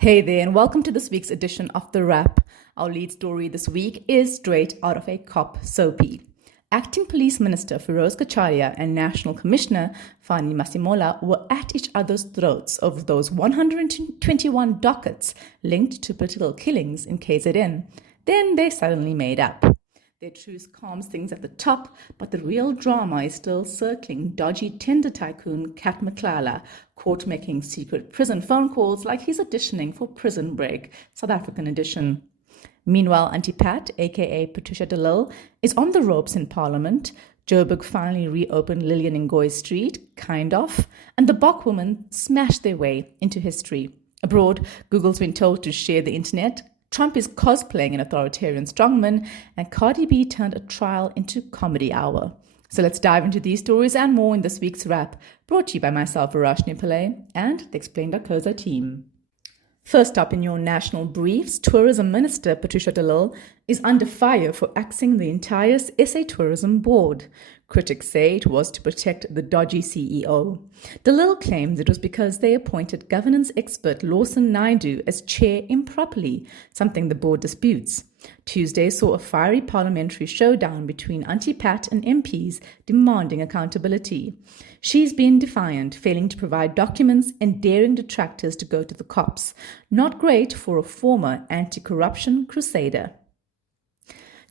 Hey there, and welcome to this week's edition of The Wrap. Our lead story this week is straight out of a cop soapie. Acting Police Minister Firoz Cachalia and National Commissioner Fannie Masemola were at each other's throats over those 121 dockets linked to political killings in KZN. Then they suddenly made up. Their truce calms things at the top, but the real drama is still circling dodgy tender tycoon Cat Matlala, caught making secret prison phone calls like he's auditioning for Prison Break, South African edition. Meanwhile, Aunty Pat, aka Patricia de Lille, is on the ropes in Parliament. Joburg finally reopened Lillian Ngoyi Street, kind of, and the Bok Women smashed their way into history. Abroad, Google's been told to share the internet. Trump is cosplaying an authoritarian strongman, and Cardi B turned a trial into comedy hour. So let's dive into these stories and more in this week's wrap, brought to you by myself, Verashni Pillay, and the Explained.Closer team. First up in your national briefs, Tourism Minister Patricia de Lille is under fire for axing the entire SA Tourism Board. Critics say it was to protect the dodgy CEO. De Lille claims it was because they appointed governance expert Lawson Naidu as chair improperly, something the board disputes. Tuesday saw a fiery parliamentary showdown between Aunty Pat and MPs demanding accountability. She's been defiant, failing to provide documents and daring detractors to go to the cops. Not great for a former anti-corruption crusader.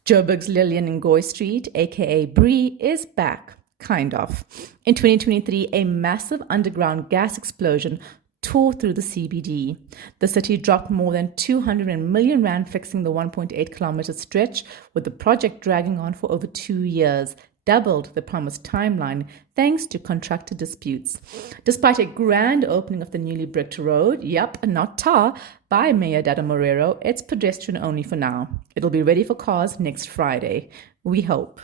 Joburg's Lillian Ngoyi Street, aka Bree, is back, kind of. In 2023, a massive underground gas explosion tore through the CBD. The city dropped more than 200 million rand fixing the 1.8 kilometer stretch, with the project dragging on for over 2 years, doubled the promised timeline thanks to contractor disputes. Despite a grand opening of the newly bricked road, not tar, by Mayor Dada Morero, it's pedestrian only for now. It'll be ready for cars next Friday. We hope.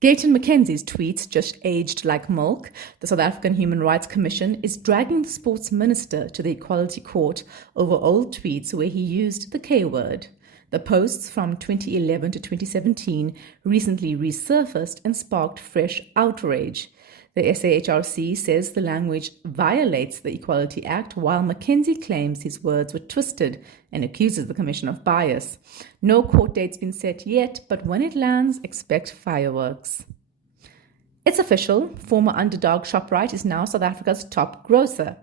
Gayton McKenzie's tweets just aged like milk. The South African Human Rights Commission is dragging the sports minister to the Equality Court over old tweets where he used the K word. The posts from 2011 to 2017 recently resurfaced and sparked fresh outrage. The SAHRC says the language violates the Equality Act, while McKenzie claims his words were twisted and accuses the Commission of bias. No court date's been set yet, but when it lands, expect fireworks. It's official, former underdog Shoprite is now South Africa's top grocer.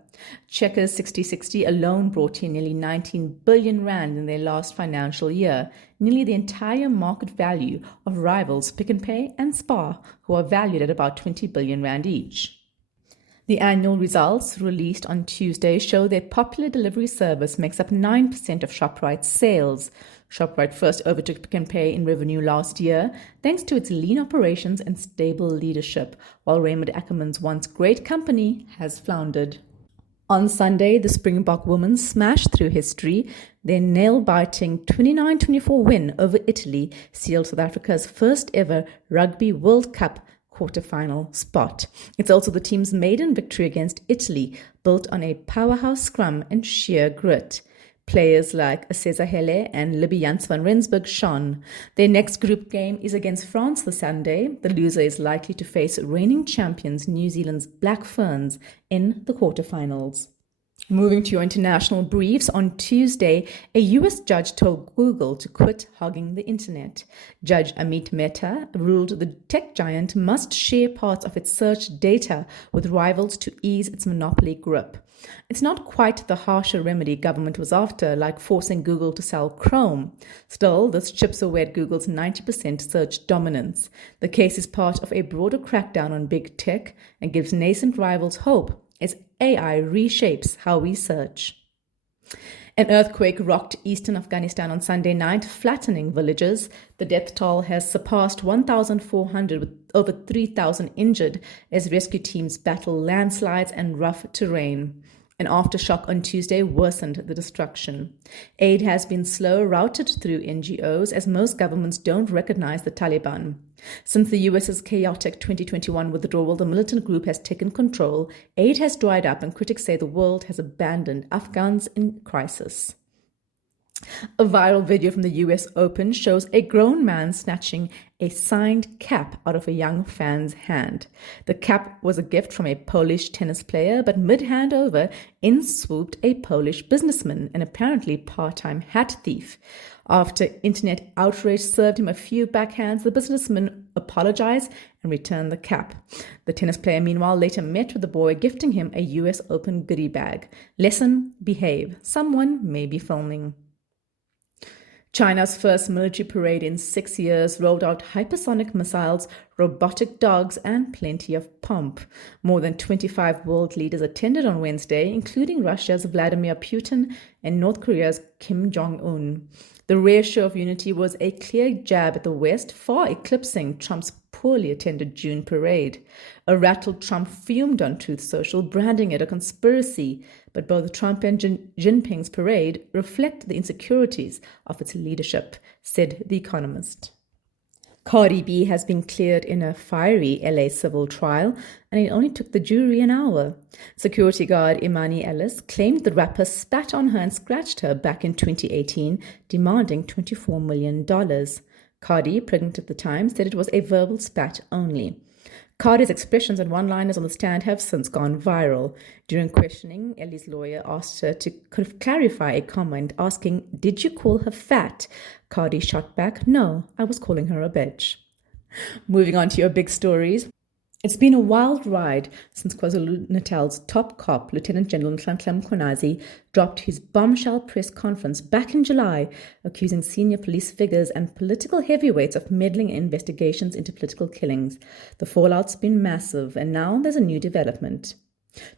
Checkers 6060 alone brought in nearly 19 billion rand in their last financial year, nearly the entire market value of rivals Pick n Pay and Spar, who are valued at about 20 billion rand each. The annual results released on Tuesday show their popular delivery service makes up 9% of Shoprite's sales. Shoprite first overtook Pick n Pay in revenue last year, thanks to its lean operations and stable leadership, while Raymond Ackerman's once great company has floundered. On Sunday, the Springbok women smashed through history. Their nail-biting 29-24 win over Italy sealed South Africa's first ever Rugby World Cup quarter-final spot. It's also the team's maiden victory against Italy, built on a powerhouse scrum and sheer grit. Players like Asezahele and Libby Jans van Rensburg shone. Their next group game is against France this Sunday. The loser is likely to face reigning champions New Zealand's Black Ferns in the quarterfinals. Moving to your international briefs, on Tuesday, a US judge told Google to quit hogging the internet. Judge Amit Mehta ruled the tech giant must share parts of its search data with rivals to ease its monopoly grip. It's not quite the harsher remedy government was after, like forcing Google to sell Chrome. Still, this chips away at Google's 90% search dominance. The case is part of a broader crackdown on big tech and gives nascent rivals hope as AI reshapes how we search. An earthquake rocked eastern Afghanistan on Sunday night, flattening villages. The death toll has surpassed 1,400, with over 3,000 injured as rescue teams battle landslides and rough terrain. An aftershock on Tuesday worsened the destruction. Aid has been slow routed through NGOs as most governments don't recognize the Taliban. Since the US's chaotic 2021 withdrawal, the militant group has taken control. Aid has dried up and critics say the world has abandoned Afghans in crisis. A viral video from the US Open shows a grown man snatching a signed cap out of a young fan's hand. The cap was a gift from a Polish tennis player, but mid-handover, in swooped a Polish businessman, an apparently part-time hat thief. After internet outrage served him a few backhands, the businessman apologized and returned the cap. The tennis player, meanwhile, later met with the boy, gifting him a US Open goodie bag. Lesson: behave. Someone may be filming. China's first military parade in 6 years rolled out hypersonic missiles, robotic dogs, and plenty of pomp. More than 25 world leaders attended on Wednesday, including Russia's Vladimir Putin and North Korea's Kim Jong-un. The rare show of unity was a clear jab at the West, far eclipsing Trump's poorly attended June parade. A rattled Trump fumed on Truth Social, branding it a conspiracy, but both Trump and Jinping's parade reflect the insecurities of its leadership, said The Economist. Cardi B has been cleared in a fiery LA civil trial, and it only took the jury an hour. Security guard Imani Ellis claimed the rapper spat on her and scratched her back in 2018, demanding $24 million. Cardi, pregnant at the time, said it was a verbal spat only. Cardi's expressions and one-liners on the stand have since gone viral. During questioning, Ellie's lawyer asked her to clarify a comment, asking, "Did you call her fat?" Cardi shot back, "No, I was calling her a bitch." Moving on to your big stories. It's been a wild ride since KwaZulu-Natal's top cop, Lieutenant General Nhlanhla Mkhwanazi, dropped his bombshell press conference back in July, accusing senior police figures and political heavyweights of meddling in investigations into political killings. The fallout's been massive, and now there's a new development.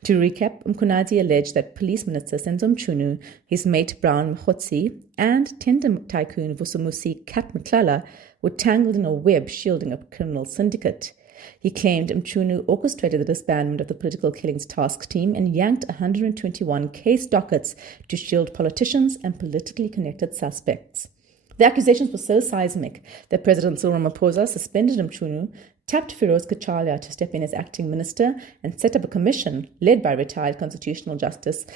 To recap, Mkhwanazi alleged that Police Minister Senzo Mchunu, his mate Brown Mkhotsi, and tender tycoon Vusumusi Cat Matlala were tangled in a web shielding a criminal syndicate. He claimed Mchunu orchestrated the disbandment of the political killings task team and yanked 121 case dockets to shield politicians and politically connected suspects. The accusations were so seismic that President Cyril Ramaphosa suspended Mchunu, tapped Firoz Cachalia to step in as acting minister, and set up a commission led by retired Constitutional Justice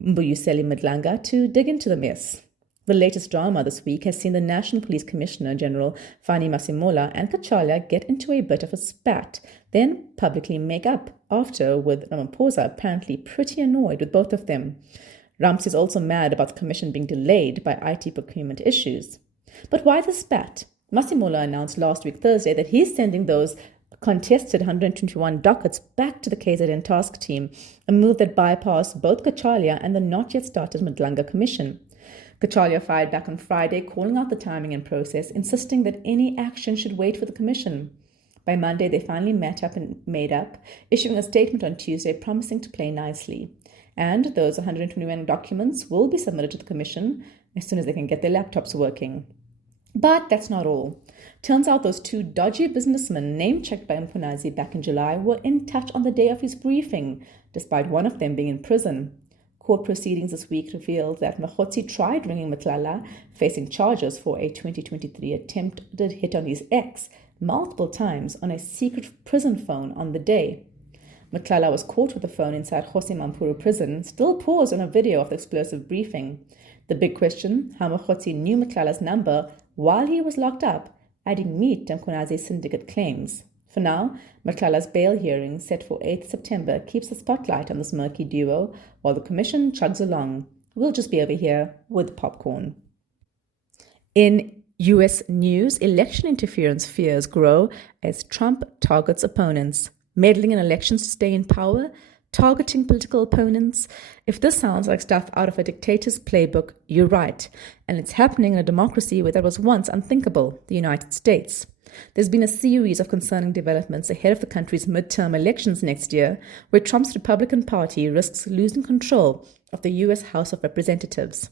Mbuyiseli Madlanga to dig into the mess. The latest drama this week has seen the National Police Commissioner General Fannie Masemola and Cachalia get into a bit of a spat, then publicly make up after, with Ramaphosa apparently pretty annoyed with both of them. Rams is also mad about the commission being delayed by IT procurement issues. But why the spat? Masemola announced last week Thursday that he's sending those contested 121 dockets back to the KZN task team, a move that bypassed both Cachalia and the not yet started Madlanga Commission. Cachalia fired back on Friday, calling out the timing and process, insisting that any action should wait for the commission. By Monday, they finally met up and made up, issuing a statement on Tuesday promising to play nicely. And those 121 documents will be submitted to the commission as soon as they can get their laptops working. But that's not all. Turns out those two dodgy businessmen name-checked by Mkhwanazi back in July were in touch on the day of his briefing, despite one of them being in prison. Court proceedings this week revealed that Mkhotsi tried ringing Matlala, facing charges for a 2023 attempted hit on his ex multiple times on a secret prison phone on the day. Matlala was caught with the phone inside Jose Mampuru prison, still paused on a video of the explosive briefing. The big question, how Mkhotsi knew Matlala's number while he was locked up, adding meat to Mkhwanazi's syndicate claims. For now, Matlala's bail hearing, set for 8th September, keeps the spotlight on this murky duo, while the commission chugs along. We'll just be over here with popcorn. In U.S. news, election interference fears grow as Trump targets opponents. Meddling in elections to stay in power? Targeting political opponents? If this sounds like stuff out of a dictator's playbook, you're right. And it's happening in a democracy where that was once unthinkable, the United States. There's been a series of concerning developments ahead of the country's midterm elections next year, where Trump's Republican Party risks losing control of the U.S. House of Representatives.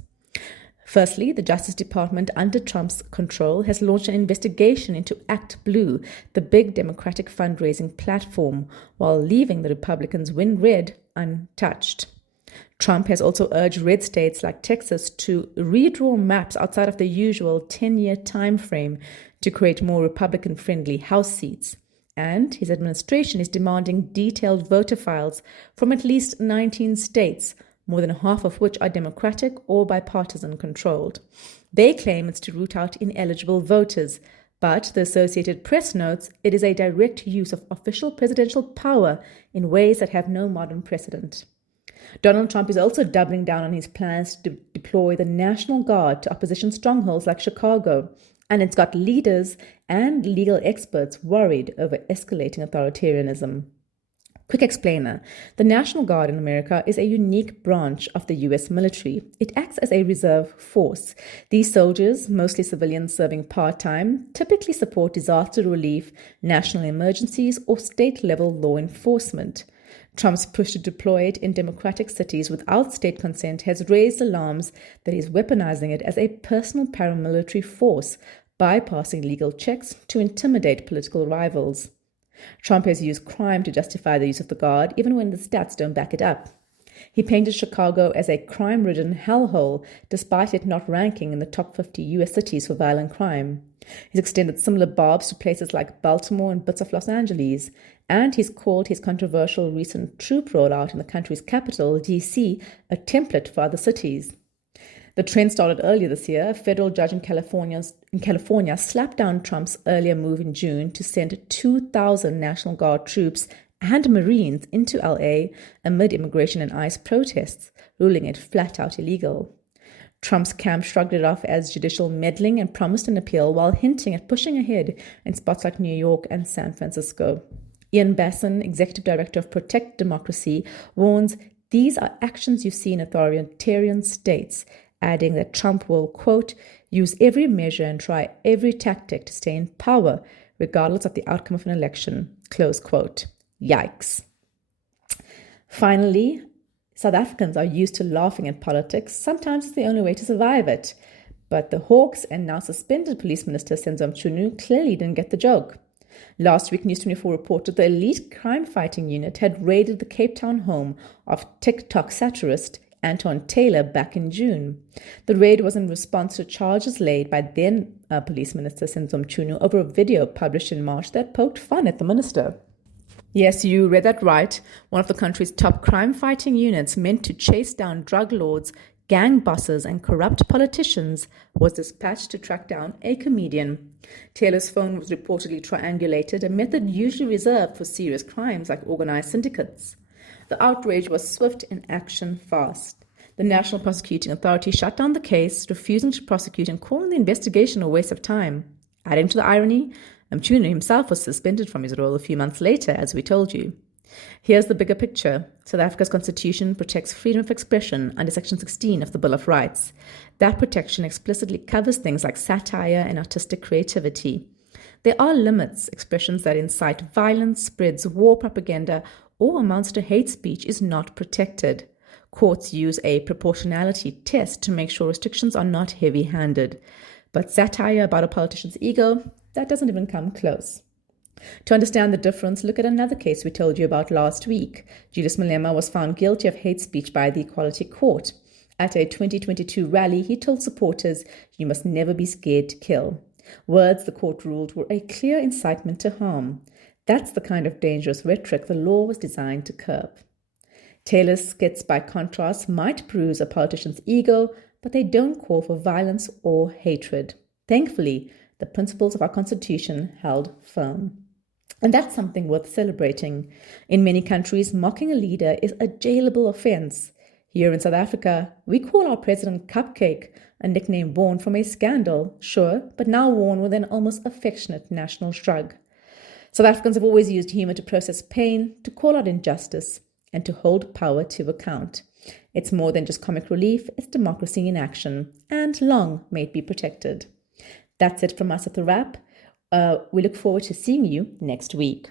Firstly, the Justice Department, under Trump's control, has launched an investigation into Act Blue, the big Democratic fundraising platform, while leaving the Republicans' Win Red untouched. Trump has also urged red states like Texas to redraw maps outside of the usual 10-year time frame to create more Republican-friendly House seats. And his administration is demanding detailed voter files from at least 19 states, more than half of which are Democratic or bipartisan controlled. They claim it's to root out ineligible voters, but the Associated Press notes it is a direct use of official presidential power in ways that have no modern precedent. Donald Trump is also doubling down on his plans to deploy the National Guard to opposition strongholds like Chicago, and it's got leaders and legal experts worried over escalating authoritarianism. Quick explainer. The National Guard in America is a unique branch of the US military. It acts as a reserve force. These soldiers, mostly civilians serving part-time, typically support disaster relief, national emergencies, or state-level law enforcement. Trump's push to deploy it in democratic cities without state consent has raised alarms that he's weaponizing it as a personal paramilitary force, bypassing legal checks to intimidate political rivals. Trump has used crime to justify the use of the Guard, even when the stats don't back it up. He painted Chicago as a crime-ridden hellhole, despite it not ranking in the top 50 U.S. cities for violent crime. He's extended similar barbs to places like Baltimore and bits of Los Angeles, and he's called his controversial recent troop rollout in the country's capital, D.C., a template for other cities. The trend started earlier this year. A federal judge in California slapped down Trump's earlier move in June to send 2,000 National Guard troops and Marines into LA amid immigration and ICE protests, ruling it flat out illegal. Trump's camp shrugged it off as judicial meddling and promised an appeal while hinting at pushing ahead in spots like New York and San Francisco. Ian Basson, executive director of Protect Democracy, warns these are actions you see in authoritarian states, adding that Trump will, quote, use every measure and try every tactic to stay in power, regardless of the outcome of an election, close quote. Yikes. Finally, South Africans are used to laughing at politics. Sometimes it's the only way to survive it. But the Hawks and now suspended Police Minister Senzo Mchunu clearly didn't get the joke. Last week, News 24 reported the elite crime-fighting unit had raided the Cape Town home of TikTok satirist Anton Taylor back in June. The raid was in response to charges laid by then Police Minister Senzo Mchunu over a video published in March that poked fun at the minister. Yes, you read that right. One of the country's top crime-fighting units meant to chase down drug lords, gang bosses, and corrupt politicians was dispatched to track down a comedian. Taylor's phone was reportedly triangulated, a method usually reserved for serious crimes like organized syndicates. The outrage was swift and action fast. The National Prosecuting Authority shut down the case, refusing to prosecute and calling the investigation a waste of time. Adding to the irony, Mchunu himself was suspended from his role a few months later, as we told you. Here's the bigger picture. South Africa's constitution protects freedom of expression under Section 16 of the Bill of Rights. That protection explicitly covers things like satire and artistic creativity. There are limits. Expressions that incite violence, spreads war propaganda, or amounts to hate speech is not protected. Courts use a proportionality test to make sure restrictions are not heavy-handed. But satire about a politician's ego, that doesn't even come close. To understand the difference, look at another case we told you about last week. Julius Malema was found guilty of hate speech by the Equality Court. At a 2022 rally, he told supporters, "You must never be scared to kill." Words, the court ruled, were a clear incitement to harm. That's the kind of dangerous rhetoric the law was designed to curb. Taylor's skits, by contrast, might bruise a politician's ego, but they don't call for violence or hatred. Thankfully, the principles of our Constitution held firm. And that's something worth celebrating. In many countries, mocking a leader is a jailable offense. Here in South Africa, we call our president Cupcake, a nickname born from a scandal, sure, but now worn with an almost affectionate national shrug. South Africans have always used humor to process pain, to call out injustice, and to hold power to account. It's more than just comic relief, it's democracy in action, and long may it be protected. That's it from us at The Wrap. We look forward to seeing you next week.